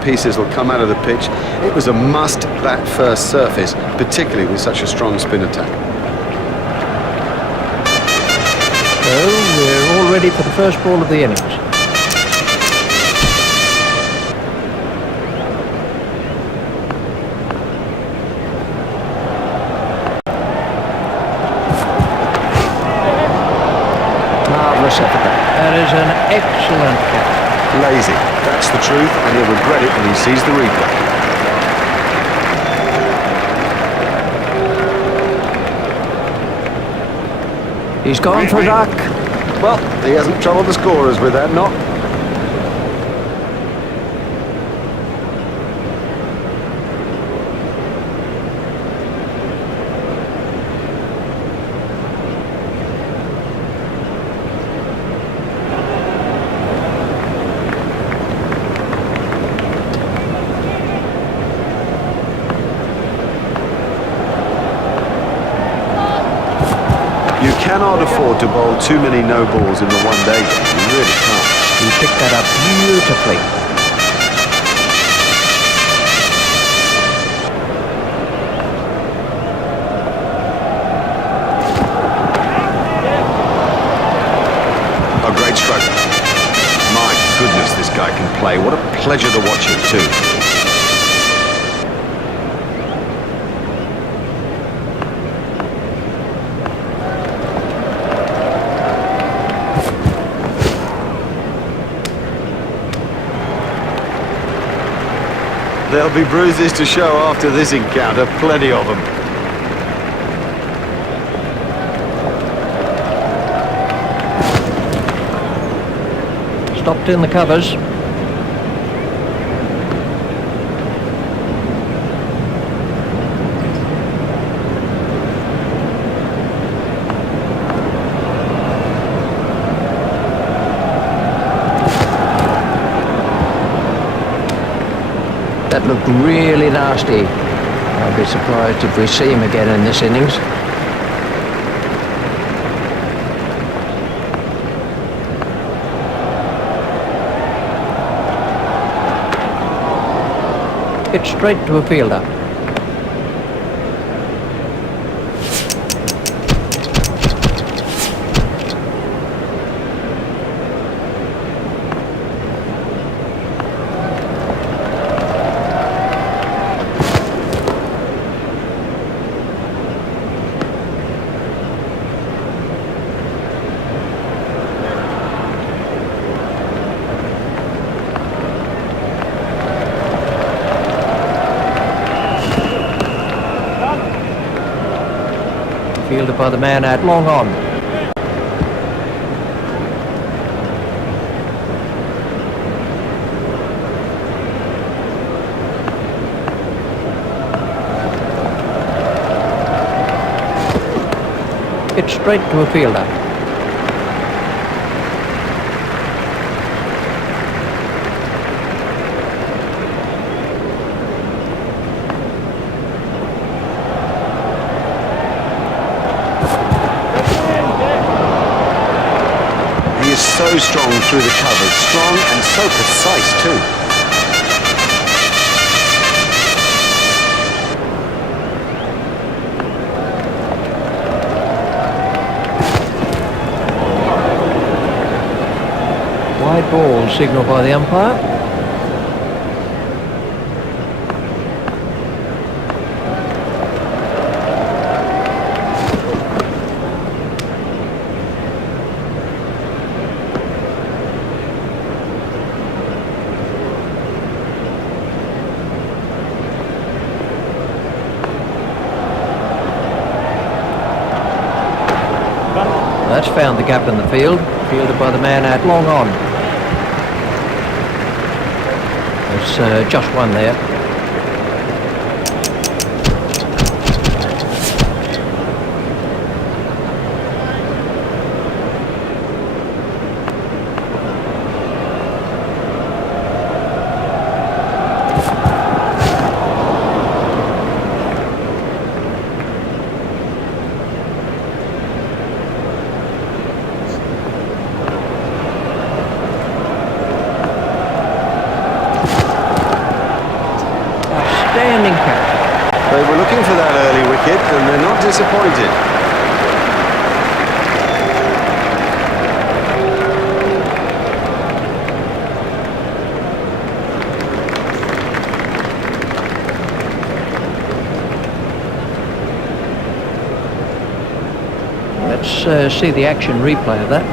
set pieces will come out of the pitch. It was a must-bat first surface, particularly with such a strong spin attack. So we're all ready for the first ball of the innings. Marvellous effort. That is an excellent catch. Lazy, that's the truth, and he'll regret it when he sees the replay. He's gone for a duck. Well, he hasn't troubled the scorers with that knock. You cannot afford to bowl too many no balls in the one-day game. You really can't. He picked that up beautifully. A great stroke. My goodness, this guy can play. What a pleasure to watch him too. There'll be bruises to show after this encounter, plenty of them. Stopped in the covers. That looked really nasty. I'll be surprised if we see him again in this innings. It's straight to a fielder. Fielded by the man out long on. It's straight to a fielder. So strong through the covers, strong and so precise too. Wide ball signalled by the umpire. That's found the gap in the field, fielded by the man out long on. There's just one there. They were looking for that early wicket, and they're not disappointed. Let's see the action replay of that.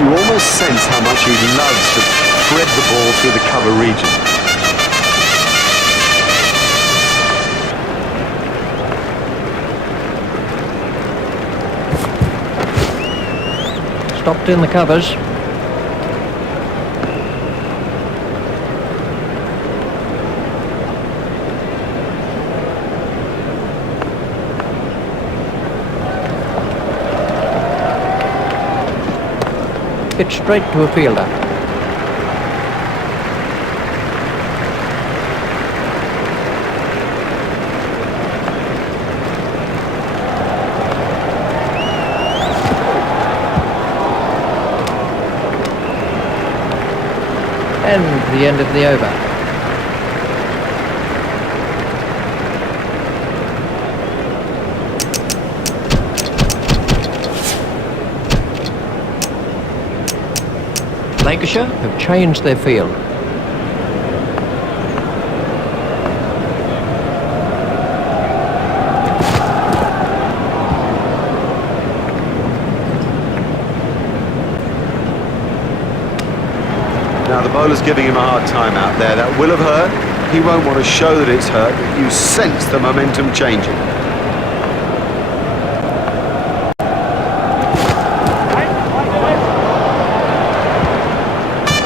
You almost sense how much he loves to thread the ball through the cover region. Stopped in the covers. Hit straight to a fielder. And the end of the over. Lancashire have changed their field. Now the bowler's giving him a hard time out there. That will have hurt. He won't want to show that it's hurt, but you sense the momentum changing.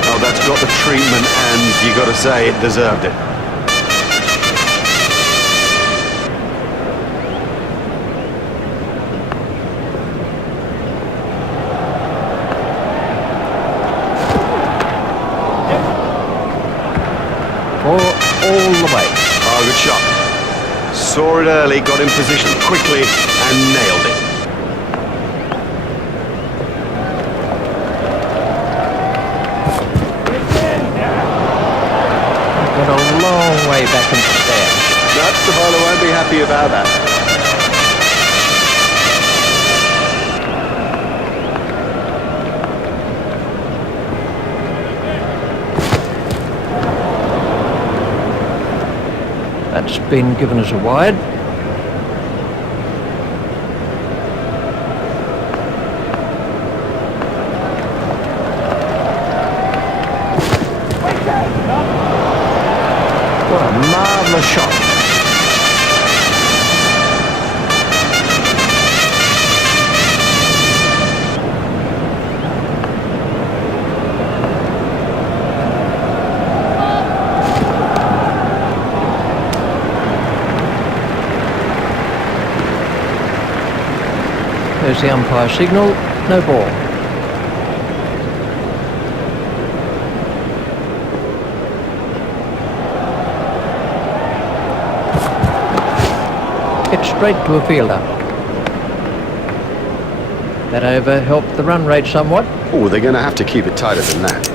Oh, that's got the treatment, and you got to say it deserved it. All the way. Oh, good shot. Saw it early, got in position quickly and nailed it. Got a long way back into the stand. No, the bowler won't be happy about that. That's been given as a wide. What a marvellous shot. There's the umpire signal, no ball. Hit straight to a fielder. That over helped the run rate somewhat. Oh, they're going to have to keep it tighter than that.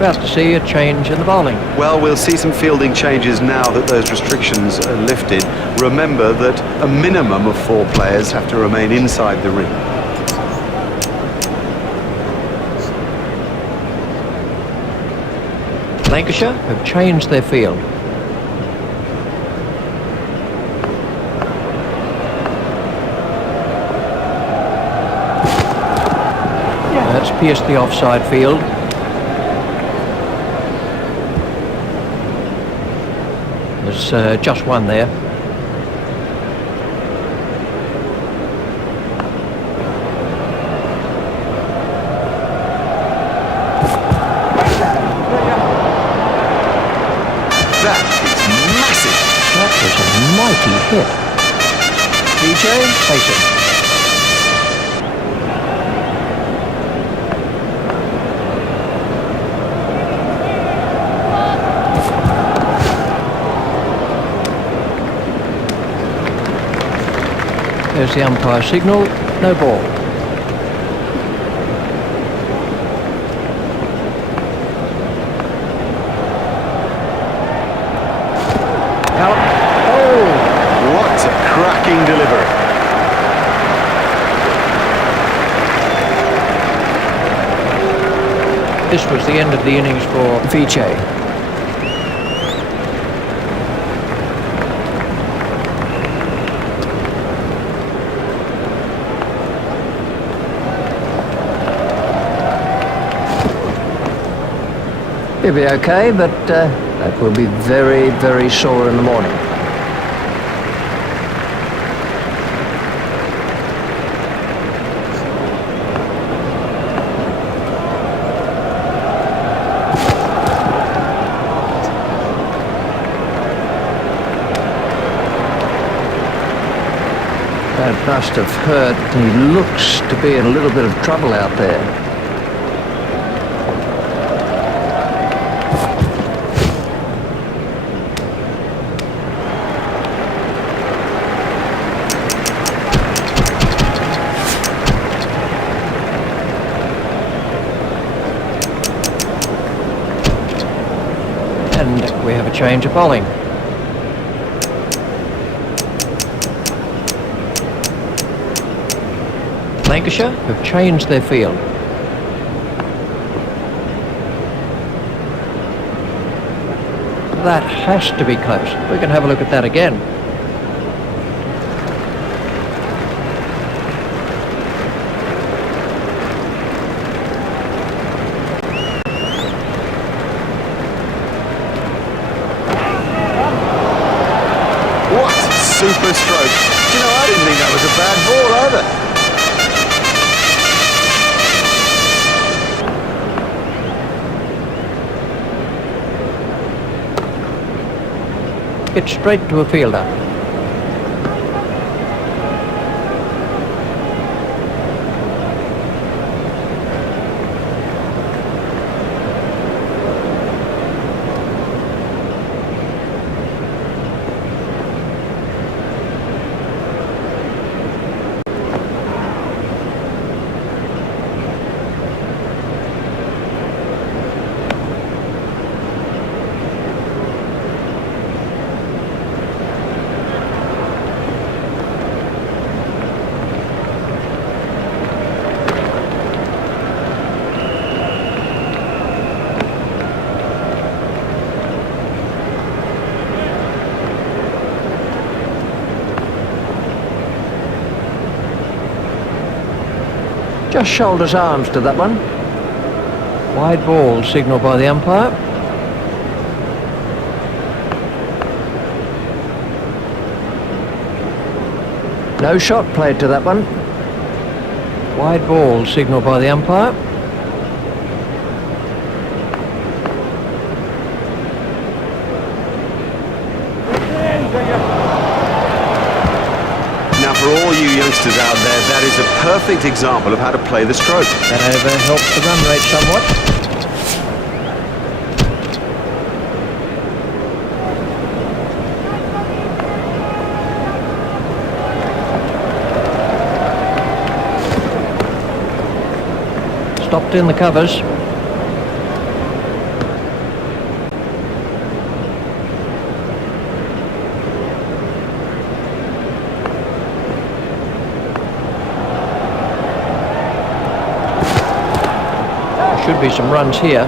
About to see a change in the bowling. Well, we'll see some fielding changes now that those restrictions are lifted. Remember that a minimum of 4 players have to remain inside the ring. Lancashire have changed their field. That's pierced the offside field. There's just one there. That is massive. That was a mighty hit. DJ, face it. There's the umpire signal, no ball. Out. Oh! What a cracking delivery. This was the end of the innings for Vijay. He'll be okay, but that will be very, very sore in the morning. That must have hurt. He looks to be in a little bit of trouble out there. And we have a change of bowling. Lancashire have changed their field. That has to be close. We can have a look at that again. What super stroke. Do you know, I didn't think that was a bad ball either. It's straight to a fielder. Just shoulders arms to that one. Wide ball signalled by the umpire. No shot played to that one. Wide ball signalled by the umpire. Now, for all you youngsters out there, that is a perfect example of how to play the stroke. That over helps the run rate somewhat. Stopped in the covers. Should be some runs here.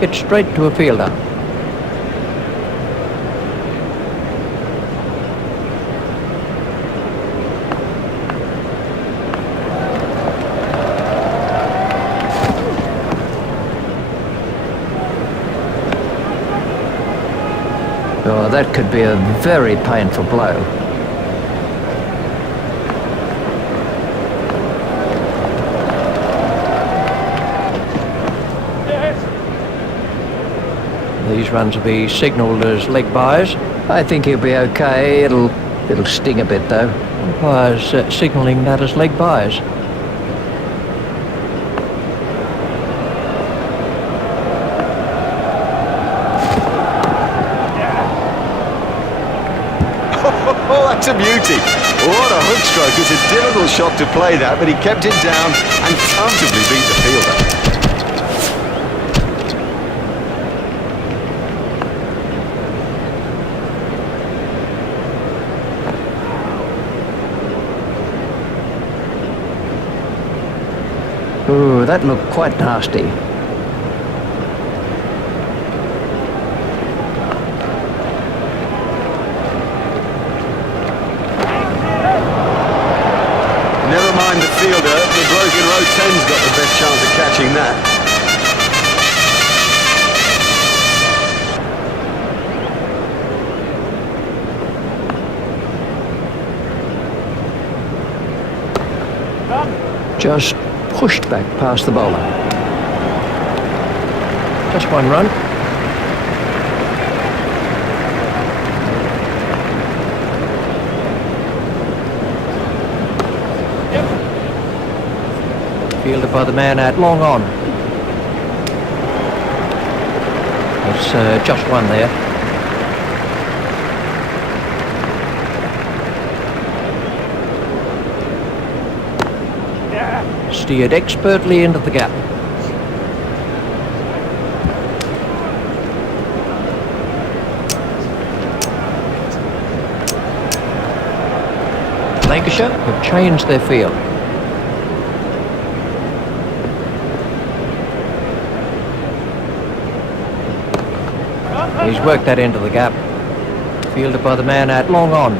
It's straight to a fielder. that could be a very painful blow. These runs will be signalled as leg byes. I think he'll be okay. It'll sting a bit though. Umpires signalling that as leg byes. Oh, that's a beauty. What a hook stroke. It's a difficult shot to play that, but he kept it down and comfortably beat the fielder. Ooh, that looked quite nasty. Never mind the fielder, the bloke in row 10's got the best chance of catching that. Just pushed back past the bowler. Just one run. Fielded by the man out long on. It's just one there. Steered expertly into the gap. Lancashire have changed their field. He's worked that into the gap. Fielded by the man out long on.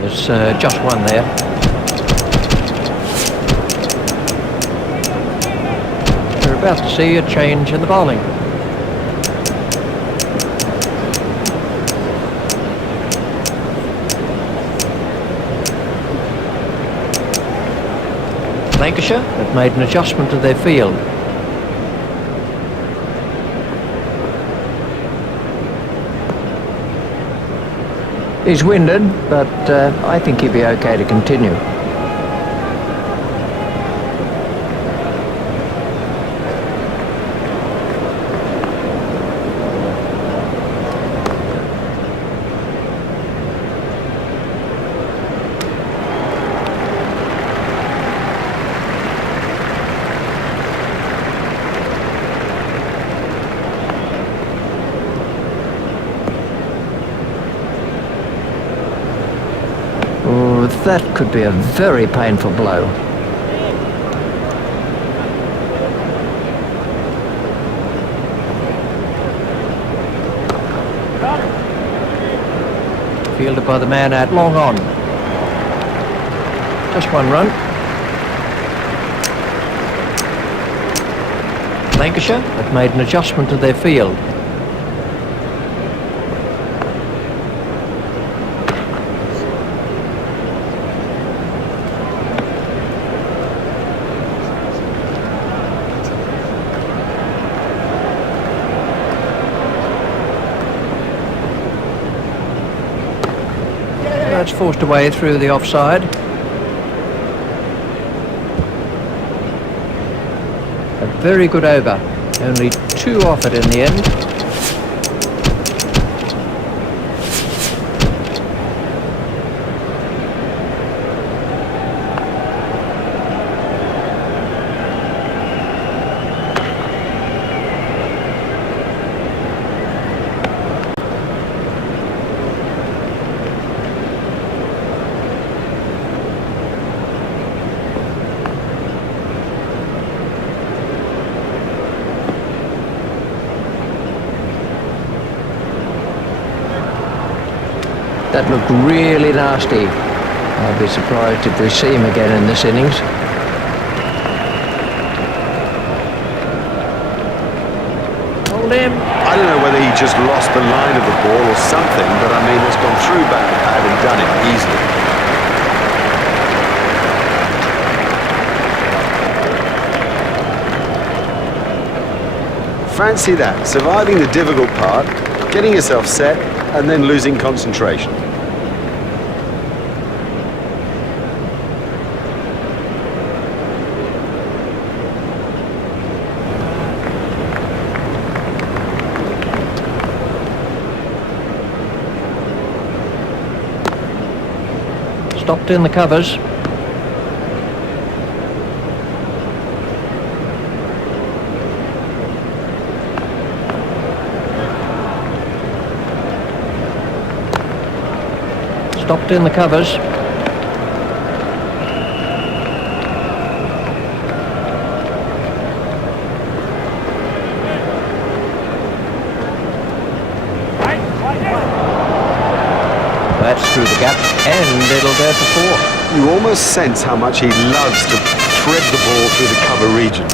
There's just one there. We're about to see a change in the bowling. Lancashire have made an adjustment to their field. He's winded, but I think he'll be okay to continue. That could be a very painful blow. Fielded by the man out long on. Just one run. Lancashire have made an adjustment to their field. That's forced away through the offside. A very good over. Only 2 off it in the end. That looked really nasty. I'll be surprised if we see him again in this innings. Hold him. I don't know whether he just lost the line of the ball or something, but I mean, it's gone through back pad and done it easily. Fancy that, surviving the difficult part, getting yourself set, and then losing concentration. Stopped in the covers. Stopped in the covers. That's through the gap, and it'll go for 4. You almost sense how much he loves to thread the ball through the cover region.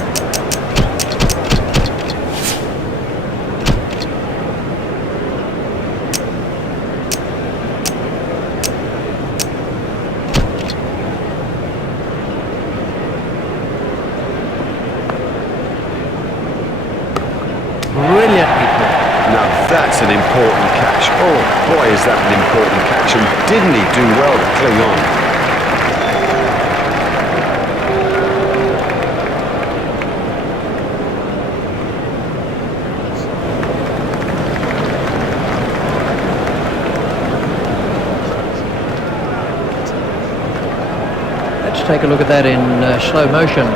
Brilliantly put. Now that's an important catch. Oh boy, is that an important catch, and didn't he do well to cling on? Let's take a look at that in slow motion.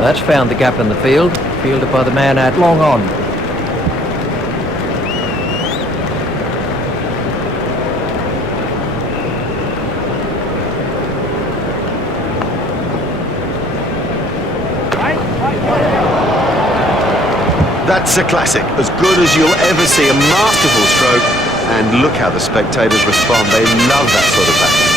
That's found the gap in the field, fielded by the man out long on. That's a classic, as good as you'll ever see, a masterful stroke, and look how the spectators respond. They love that sort of batting.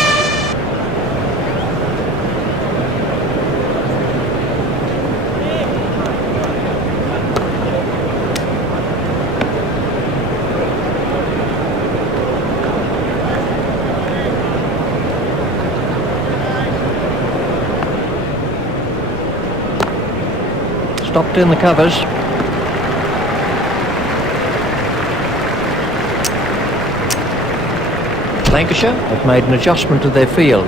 Stopped in the covers. Lancashire have made an adjustment to their field.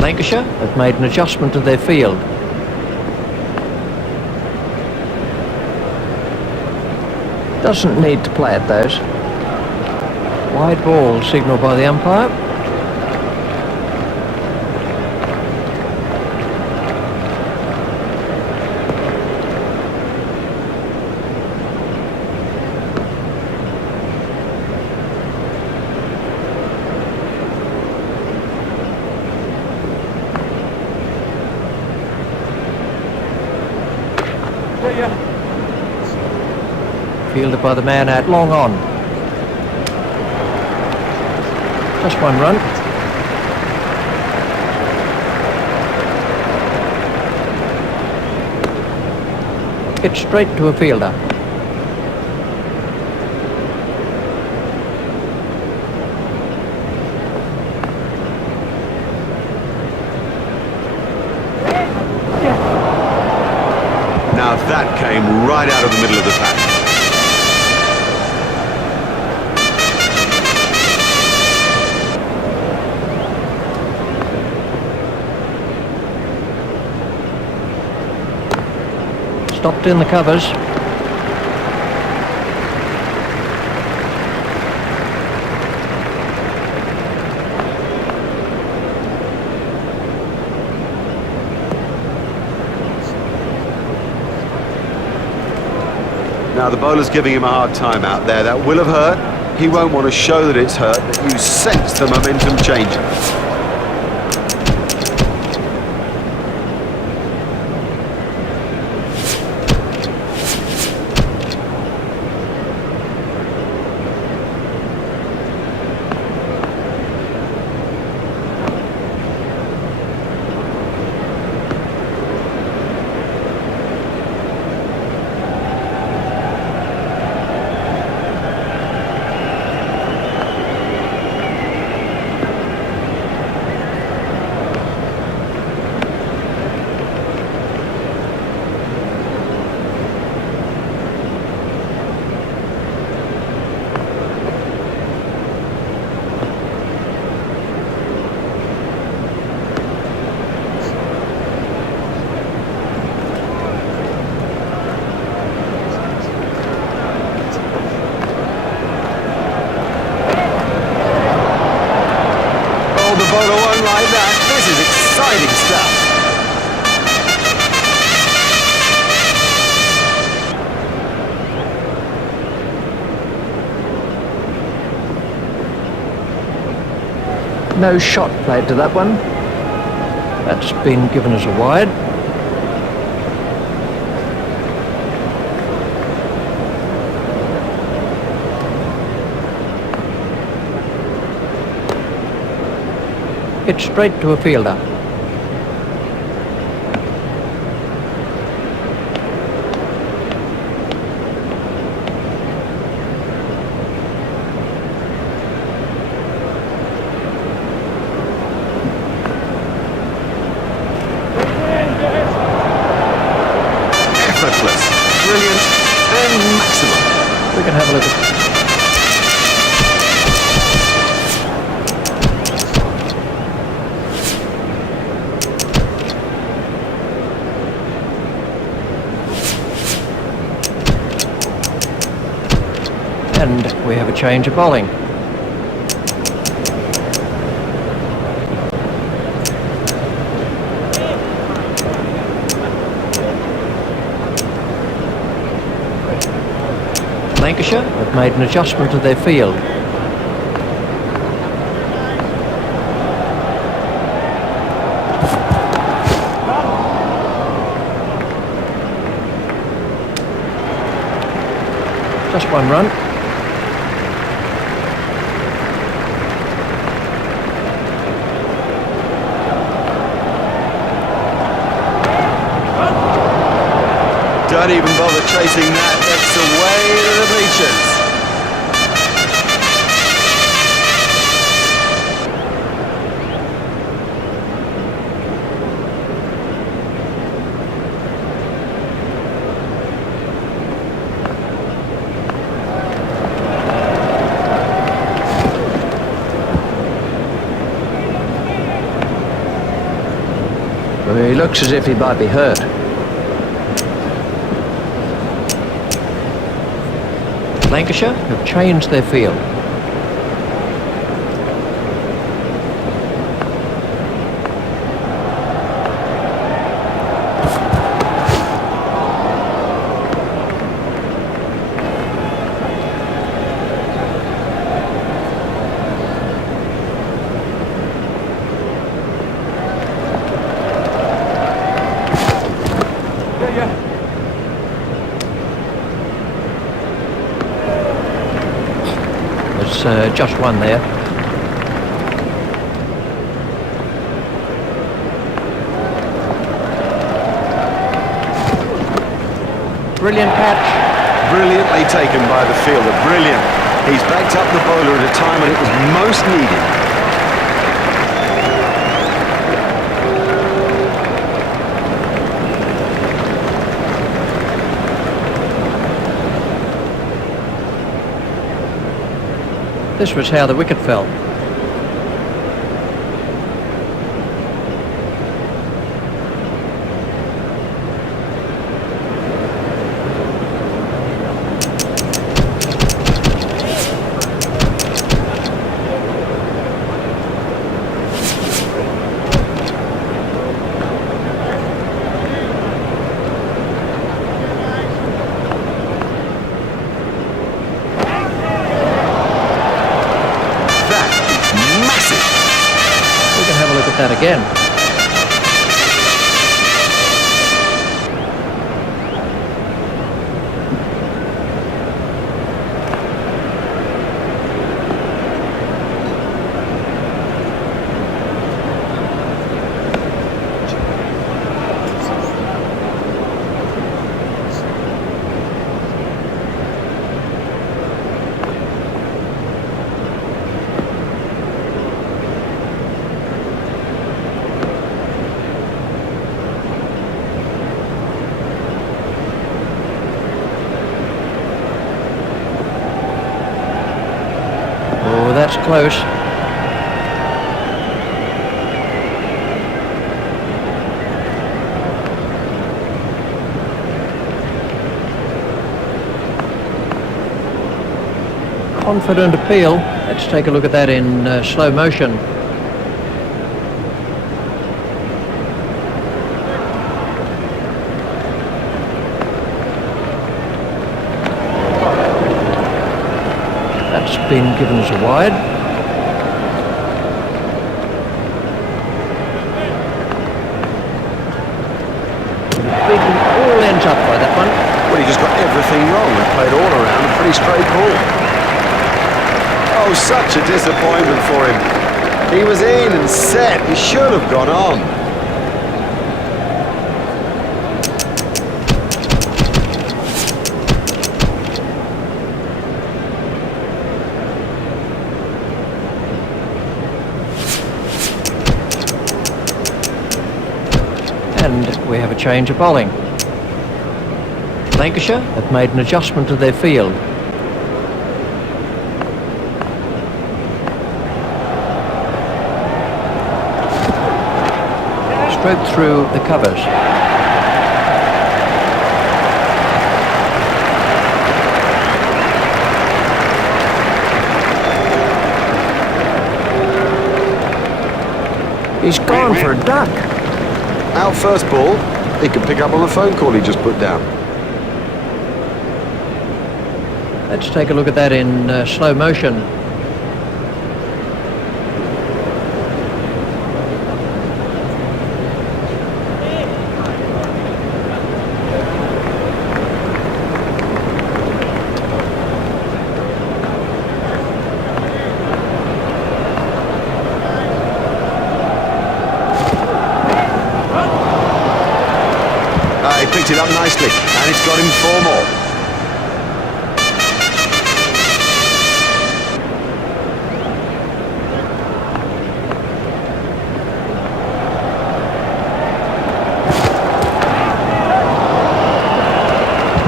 Lancashire have made an adjustment to their field. Doesn't need to play at those. Wide ball signalled by the umpire. Fielded by the man out long on. Just one run. Hit straight to a fielder. Now that came right out of the middle of the pack. Stopped in the covers. Now the bowler's giving him a hard time out there. That will have hurt. He won't want to show that it's hurt, but you sense the momentum changing. The bowler won like that. This is exciting stuff. No shot played to that one. That's been given as a wide. It's straight to a fielder. Effortless, brilliant, and maximum. We can have a look at and we have a change of bowling. Lancashire have made an adjustment to their field. Just one run. Don't even bother chasing that. That's away to the bleachers. Well, he looks as if he might be hurt. Lancashire have changed their field. Just one there. Brilliant catch. Brilliantly taken by the fielder. Brilliant. He's backed up the bowler at a time when it was most needed. This was how the wicket fell. again. Oh, that's close. Confident appeal. Let's take a look at that in slow motion. That's been given as a wide. Big all ends up by that one. Well, he just got everything wrong and played all around a pretty straight ball. Oh, such a disappointment for him. He was in and set. He should have gone on. And we have a change of bowling. Lancashire have made an adjustment to their field. Stroke through the covers. He's gone for a duck. Out first ball, he can pick up on the phone call he just put down. Let's take a look at that in slow motion. He picked it up nicely, and it's got him 4 more.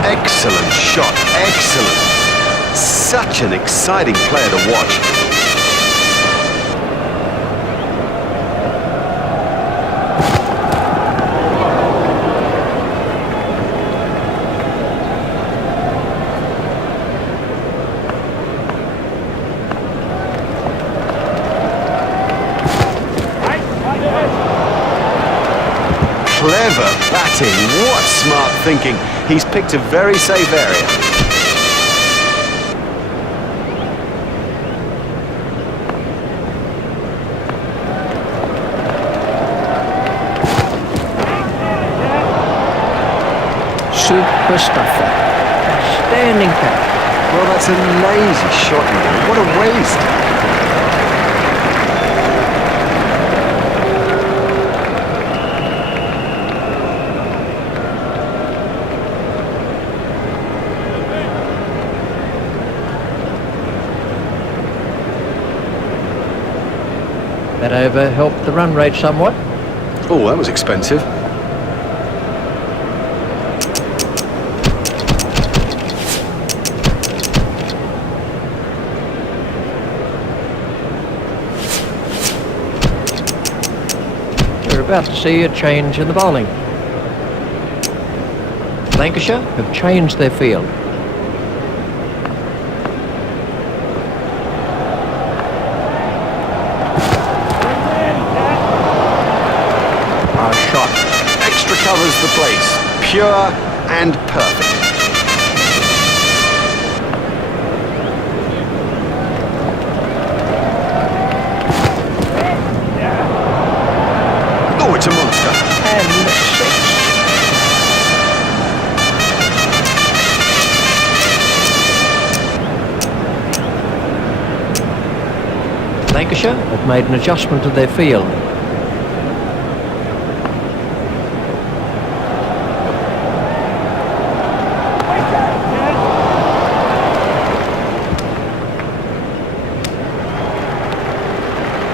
Excellent shot, excellent. Such an exciting player to watch. Clever batting, what smart thinking. He's picked a very safe area. Super stuffer. Standing catch. Well, that's a lazy shot, man. What a waste. That over helped the run rate somewhat. Oh, that was expensive. We're about to see a change in the bowling. Lancashire have changed their field. Extra covers the place. Pure and perfect. pressure, have made an adjustment to their field.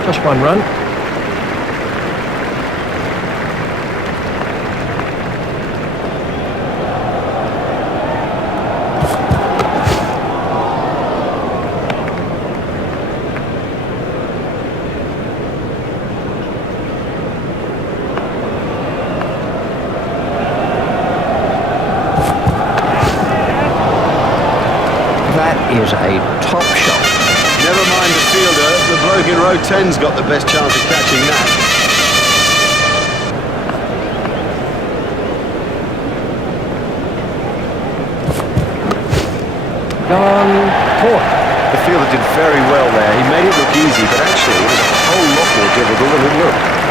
Just one run. That is a top shot. Never mind the fielder, the bloke in row 10's got the best chance of catching that. Gone. Caught. The fielder did very well there. He made it look easy, but actually it was a whole lot more difficult than it looked.